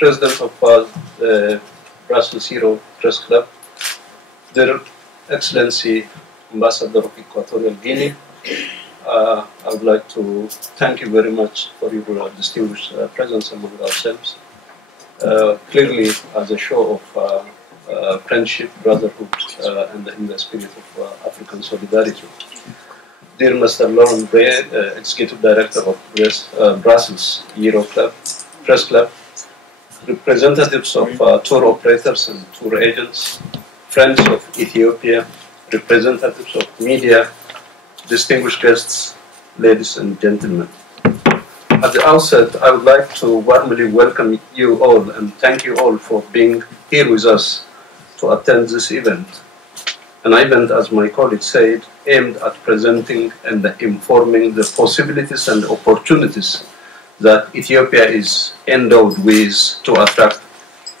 President of the Brussels Hero Press Club, Their Excellency Ambassador of Equatorial Guinea, I would like to thank you very much for your distinguished presence among ourselves. Clearly, as a show of friendship, brotherhood, and in the spirit of African solidarity. Dear Mr. Laurent Bray, Executive Director of Brussels Euro Club, Press Club, representatives of tour operators and tour agents, friends of Ethiopia, representatives of media, distinguished guests, ladies and gentlemen. At the outset, I would like to warmly welcome you all and thank you all for being here with us to attend this event. An event, as my colleague said, aimed at presenting and informing the possibilities and opportunities that Ethiopia is endowed with to attract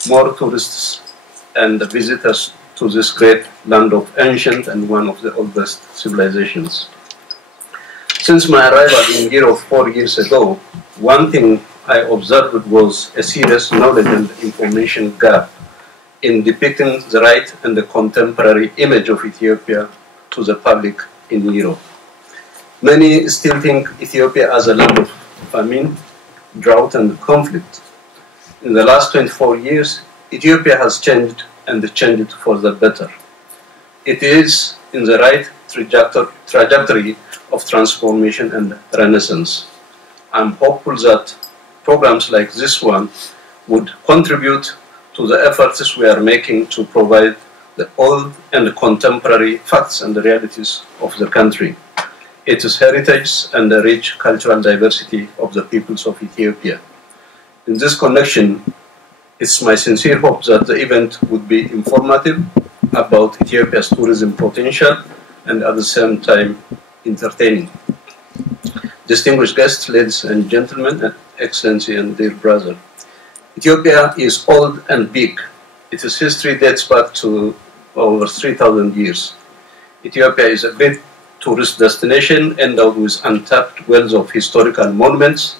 more tourists and visitors to this great land of ancient and one of the oldest civilizations. Since my arrival in Europe 4 years ago, one thing I observed was a serious knowledge and information gap in depicting the right and the contemporary image of Ethiopia to the public in Europe. Many still think Ethiopia as a land of famine, drought and conflict. In the last 24 years, Ethiopia has changed and changed for the better. It is in the right trajectory of transformation and renaissance. I'm hopeful that programs like this one would contribute to the efforts we are making to provide the old and contemporary facts and the realities of the country, its heritage and the rich cultural diversity of the peoples of Ethiopia. In this connection, it's my sincere hope that the event would be informative about Ethiopia's tourism potential and at the same time entertaining. Distinguished guests, ladies and gentlemen, Excellency and dear brother, Ethiopia is old and big. Its history dates back to over 3,000 years. Ethiopia is a great tourist destination endowed with untapped wells of historical monuments,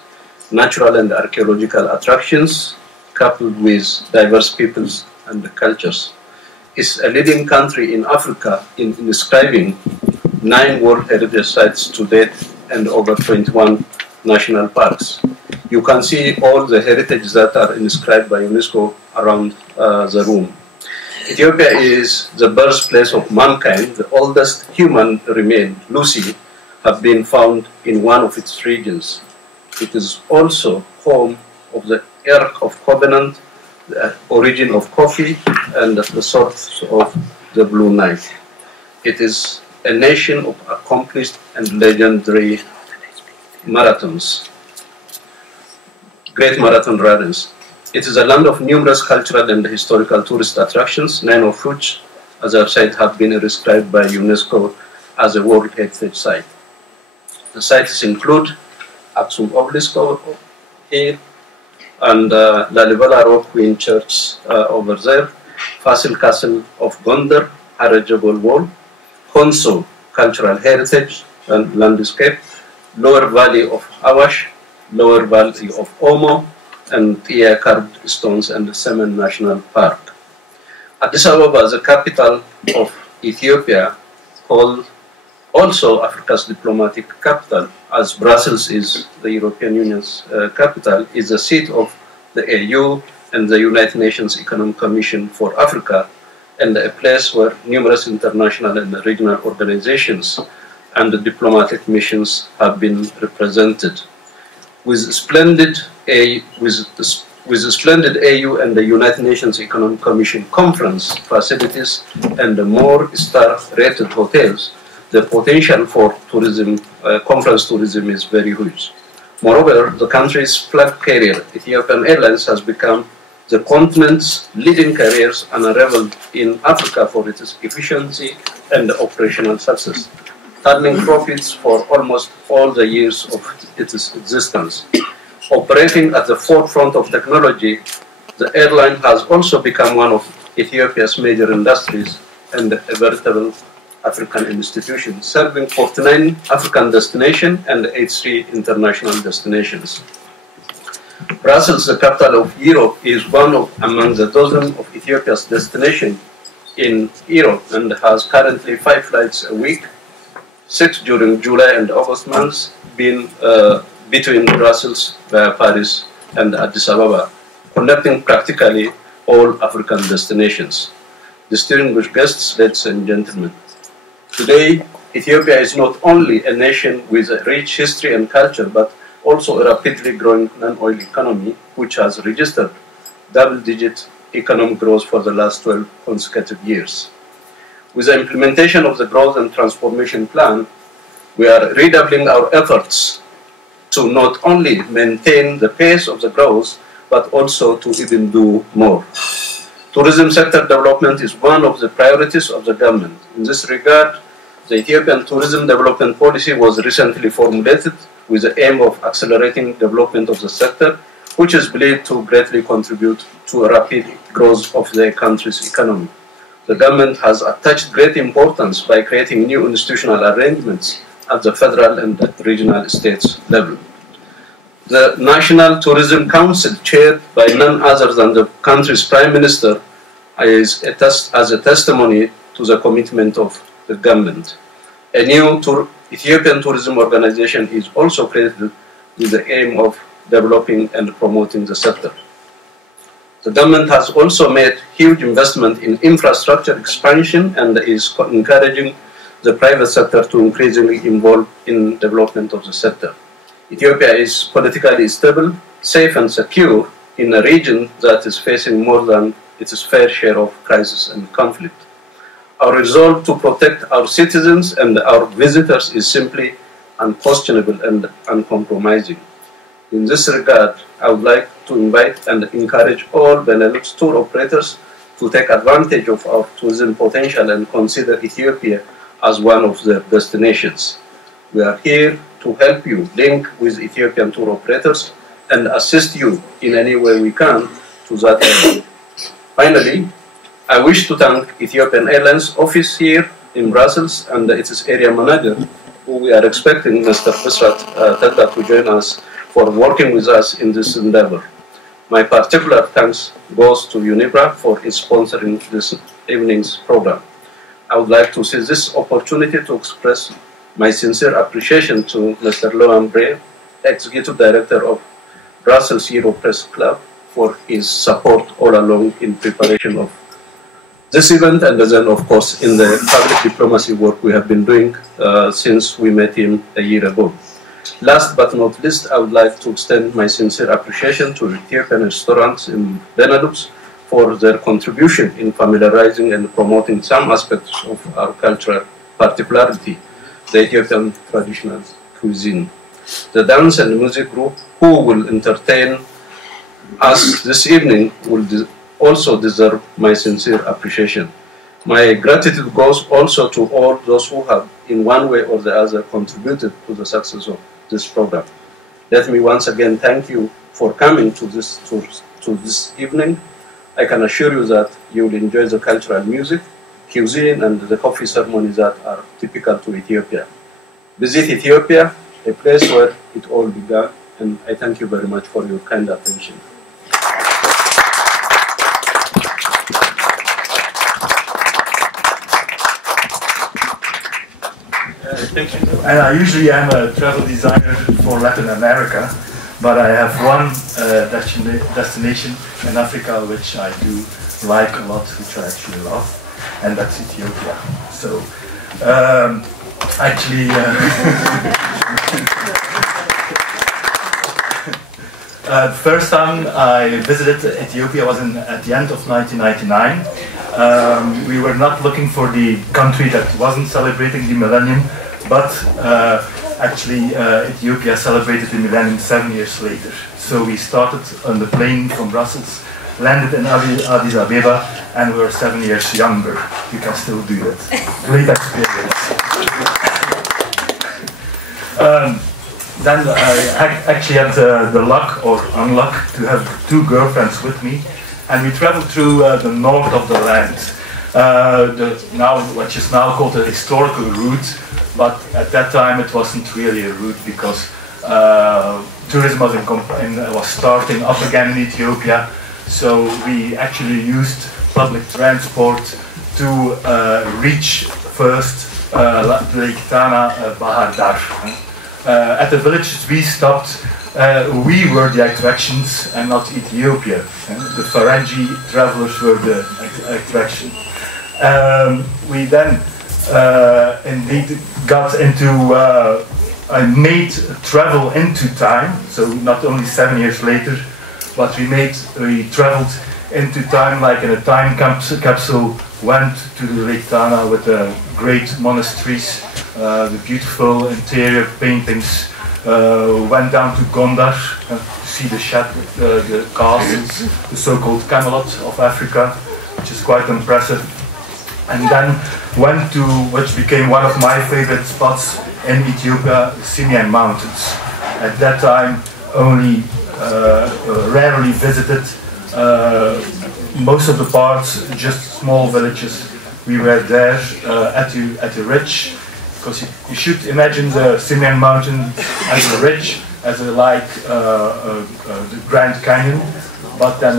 natural and archaeological attractions, coupled with diverse peoples and cultures. It's a leading country in Africa in inscribing 9 World Heritage Sites to date and over 21 national parks. You can see all the heritage that are inscribed by UNESCO around the room. Ethiopia is the birthplace of mankind. The oldest human remain, Lucy, have been found in one of its regions. It is also home of the Ark of Covenant, the origin of coffee, and the source of the Blue Nile. It is a nation of accomplished and legendary marathons, great marathon runners. It is a land of numerous cultural and historical tourist attractions, 9 of which, as I've said, have been described by UNESCO as a World Heritage Site. The sites include Aksum Obelisk here, and Lalibela Rock Queen Church over there, Fasil Castle of Gondar, Harajabal Wall, Konso Cultural Heritage and Landscape, Lower Valley of Awash, Lower Valley of Omo, and Tia Carved Stones and the Semen National Park. Addis Ababa, the capital of Ethiopia, called also Africa's diplomatic capital, as Brussels is the European Union's capital, is the seat of the AU and the United Nations Economic Commission for Africa, and a place where numerous international and regional organizations and the diplomatic missions have been represented. With the splendid AU and the United Nations Economic Commission conference facilities and the more star-rated hotels, the potential for tourism, conference tourism is very huge. Moreover, the country's flag carrier, Ethiopian Airlines, has become the continent's leading carriers and unrivaled in Africa for its efficiency and operational success, turning profits for almost all the years of its existence. Operating at the forefront of technology, the airline has also become one of Ethiopia's major industries and a veritable African institution, serving 49 African destinations and 83 international destinations. Brussels, the capital of Europe, is one of among the dozen of Ethiopia's destinations in Europe and has currently 5 flights a week, 6 during July and August months, being between Brussels, Paris, and Addis Ababa, connecting practically all African destinations. Distinguished guests, ladies and gentlemen, today Ethiopia is not only a nation with a rich history and culture, but also a rapidly growing non-oil economy, which has registered double-digit economic growth for the last 12 consecutive years. With the implementation of the Growth and Transformation Plan, we are redoubling our efforts to not only maintain the pace of the growth, but also to even do more. Tourism sector development is one of the priorities of the government. In this regard, the Ethiopian Tourism Development Policy was recently formulated with the aim of accelerating development of the sector, which is believed to greatly contribute to a rapid growth of the country's economy. The government has attached great importance by creating new institutional arrangements at the federal and regional states level. The National Tourism Council, chaired by none other than the country's Prime Minister, is as a testimony to the commitment of the government. A new Ethiopian tourism organization is also created with the aim of developing and promoting the sector. The government has also made huge investment in infrastructure expansion and is encouraging the private sector to increasingly involve in development of the sector. Ethiopia is politically stable, safe and secure in a region that is facing more than its fair share of crisis and conflict. Our resolve to protect our citizens and our visitors is simply unquestionable and uncompromising. In this regard, I would like to invite and encourage all Benelux tour operators to take advantage of our tourism potential and consider Ethiopia as one of their destinations. We are here to help you link with Ethiopian tour operators and assist you in any way we can to that end. Finally, I wish to thank Ethiopian Airlines office here in Brussels and its area manager, who we are expecting, Mr. Bisrat Teta, to join us for working with us in this endeavor. My particular thanks goes to UNIBRA for its sponsoring this evening's program. I would like to seize this opportunity to express my sincere appreciation to Mr. Loan Bray, Executive Director of Brussels Euro Press Club, for his support all along in preparation of this event, and then, of course, in the public diplomacy work we have been doing since we met him a year ago. Last but not least, I would like to extend my sincere appreciation to Ethiopian restaurants in Benelux for their contribution in familiarizing and promoting some aspects of our cultural particularity, the Ethiopian traditional cuisine. The dance and music group who will entertain us this evening will also deserve my sincere appreciation. My gratitude goes also to all those who have, in one way or the other, contributed to the success of this program. Let me once again thank you for coming to this evening. I can assure you that you will enjoy the cultural music, cuisine, and the coffee ceremonies that are typical to Ethiopia. Visit Ethiopia, a place where it all began, and I thank you very much for your kind attention. Thank you. And usually I'm a travel designer for Latin America, but I have one destination in Africa which I do like a lot, which I actually love, and that's Ethiopia. So actually the first time I visited Ethiopia was at the end of 1999. We were not looking for the country that wasn't celebrating the millennium, but actually Ethiopia celebrated the millennium 7 years later. So we started on the plane from Brussels, landed in Addis Ababa, and we were 7 years younger. You can still do that. Great experience. Then I actually had the luck or unluck to have 2 girlfriends with me, and we traveled through the north of the land. What is now called a historical route, but at that time it wasn't really a route because tourism was starting up again in Ethiopia, so we actually used public transport to reach first Lake Tana, Bahar Dar. At the villages we stopped, we were the attractions and not Ethiopia. The Farangi travelers were the attraction. We then indeed got into made travel into time, so not only 7 years later, but we traveled into time like in a time capsule, went to the Lake Tana with the great monasteries, the beautiful interior paintings, went down to Gondar to see the castles, the so-called Camelot of Africa, which is quite impressive. And then went to, which became one of my favorite spots in Ethiopia, the Simien Mountains. At that time, only rarely visited. Most of the parts, just small villages. We were there at the ridge, because you should imagine the Simien Mountain as a ridge, as a the Grand Canyon, but then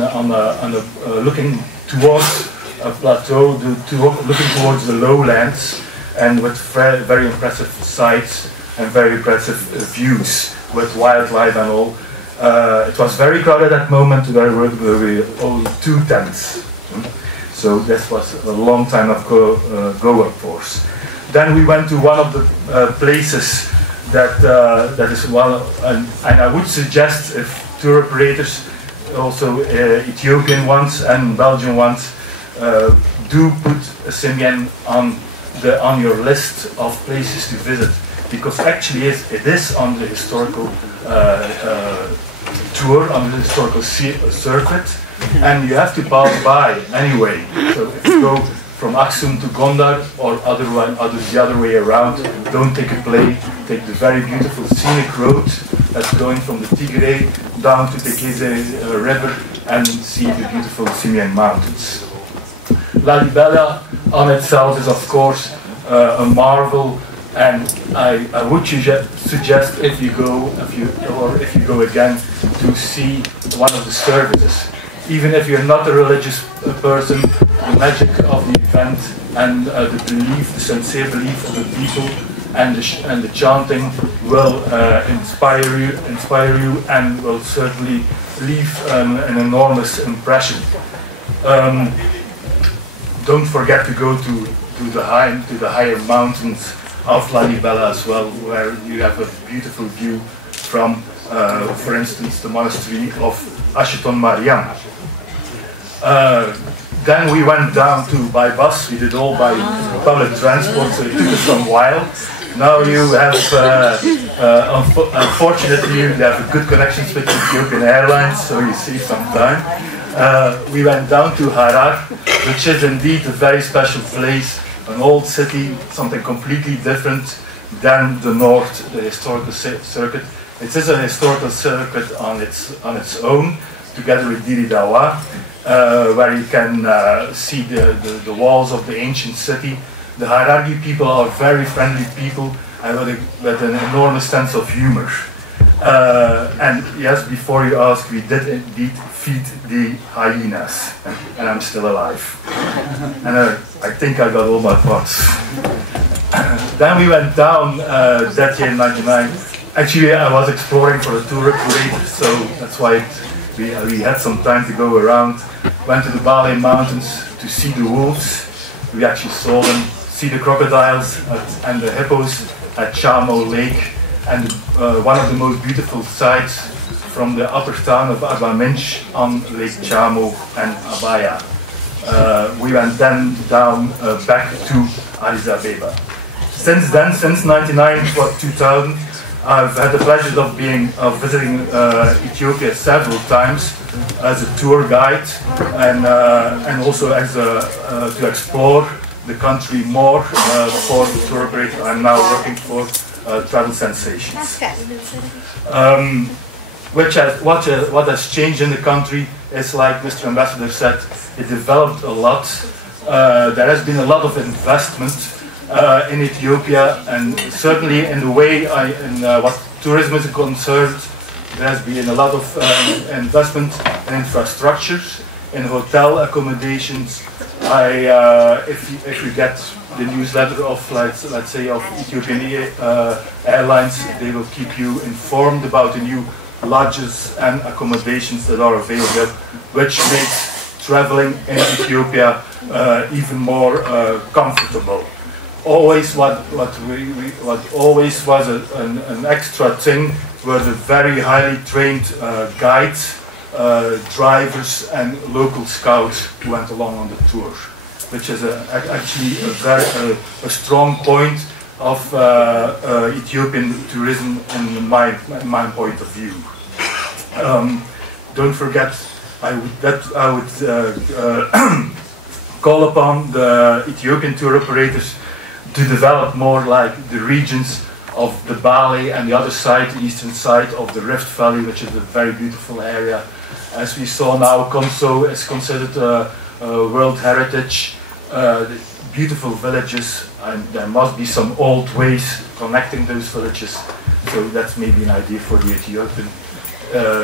looking towards a plateau, looking towards the lowlands, and with very impressive sights and very impressive views with wildlife and all. It was very crowded at that moment. There were only 2 tents, so this was a long time of go of course. Then we went to one of the places that is one, and I would suggest if tour operators, also Ethiopian ones and Belgian ones, do put Simien on your list of places to visit, because actually it is on the historical tour, on the historical circuit, and you have to pass by anyway. So if you go from Aksum to Gondar, or the other way around, don't take a plane, take the very beautiful scenic road that's going from the Tigray down to the Tekeze river and see the beautiful Simien Mountains. Lalibela on itself is of course a marvel, and I would suggest if you go again to see one of the services. Even if you're not a religious person, the magic of the event and the belief, the sincere belief of the people and the chanting will inspire you and will certainly leave an enormous impression. Don't forget to go to the higher mountains of Lalibela as well, where you have a beautiful view from, for instance, the monastery of Asheton Mariam. Then we went down by bus. We did all by public transport, so it took us some while. Now you have, unfortunately, you have good connections with Ethiopian Airlines, so you save some time. We went down to Harar, which is indeed a very special place, an old city, something completely different than the north, the historical circuit. It is a historical circuit on its own, together with Diri Dawa, where you can see the walls of the ancient city. The Harargi people are very friendly people and with an enormous sense of humor. And yes, before you ask, we did indeed feed the hyenas, and I'm still alive. And I think I got all my parts. Then we went down that year in '99. Actually, I was exploring for a tour operator, so that's why we had some time to go around. Went to the Bale Mountains to see the wolves. We actually saw them, see the crocodiles and the hippos at Chamo Lake, and one of the most beautiful sights from the upper town of Abaminch on Lake Chamo and Abaya. We went then down back to Addis Ababa. Since then, since 1999 to 2000, I've had the pleasure of visiting Ethiopia several times as a tour guide and also as to explore the country more for the tour operator I'm now working for, Travel Sensations. What has changed in the country is, like Mr. Ambassador said, it developed a lot. There has been a lot of investment in Ethiopia, and certainly in the way tourism is concerned, there has been a lot of investment in infrastructures, in hotel accommodations. If you get the newsletter of, let's say, of Ethiopian Airlines, they will keep you informed about the new lodges and accommodations that are available, which makes traveling in Ethiopia even more comfortable. Always what always was an extra thing were the very highly trained guides, drivers and local scouts who went along on the tour, which is actually a strong point of Ethiopian tourism in my point of view. Don't forget, I would call upon the Ethiopian tour operators to develop more like the regions of the Bali and the other side, the eastern side of the Rift Valley, which is a very beautiful area. As we saw now, Konso is considered a World Heritage. Beautiful villages, and there must be some old ways connecting those villages. So that's maybe an idea for the Ethiopian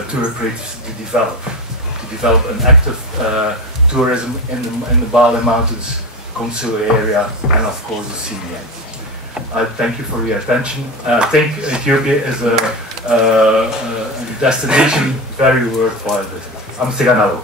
tour operators to develop an active tourism in the Bali Mountains, Konso area, and of course the CBN. I thank you for your attention. I think Ethiopia is a destination very worthwhile visit. I'm Siganalo.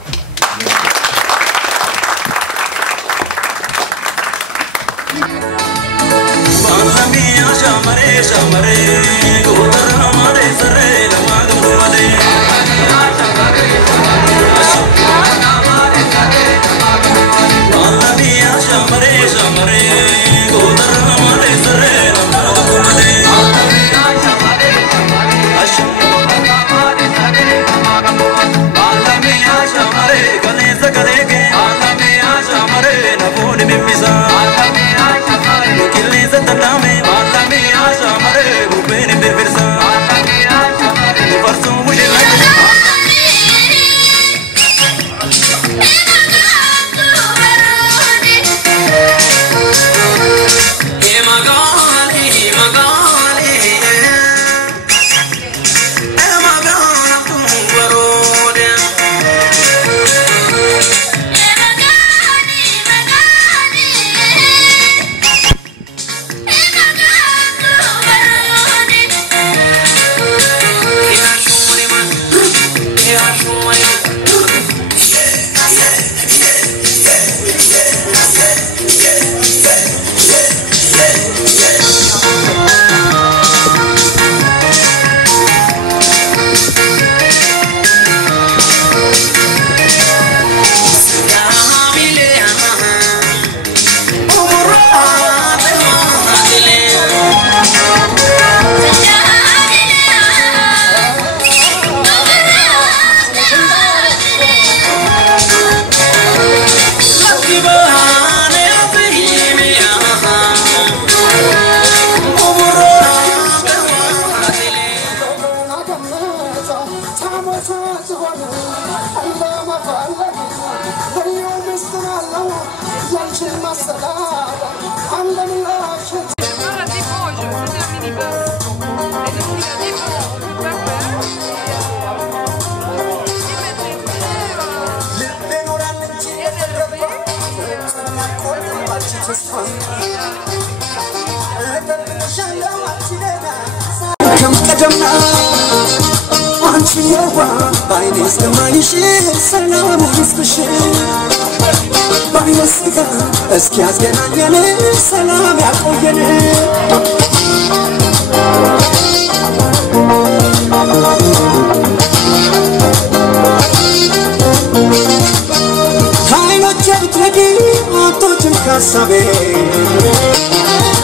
Sabe,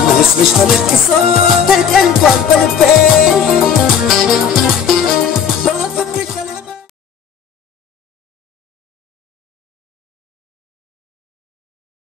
mas me está